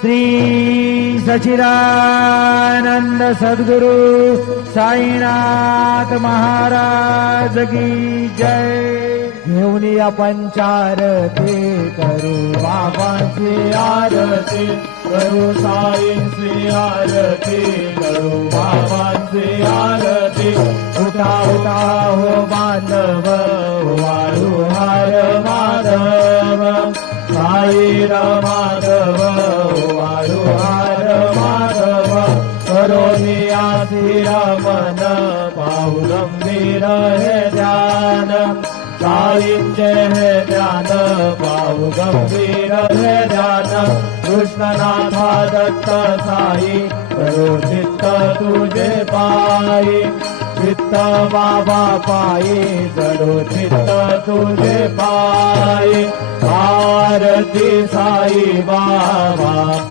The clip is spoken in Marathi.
श्री सच्चिदानंद सद्गुरु साईनाथ महाराज की जय। घेऊन या पंचारती करू बाबांची आरती, करू साईंची आरती, करू बाबांची आरती। उठा उठा हो बांधव, वाळू हार माधव, साई माधव, वाळू हार माधव। करोनी आशिरा मन, पाहू गंभीर हे ध्यान, साईंचे हे ध्यान, पाहू गंभीर हे ध्यान। कृष्णनाथा दत्त साई, करो चित्त तुझे पायी, चित्त बाबा पायी, करो चित्त तुझे पायी। आरती साई बाबा।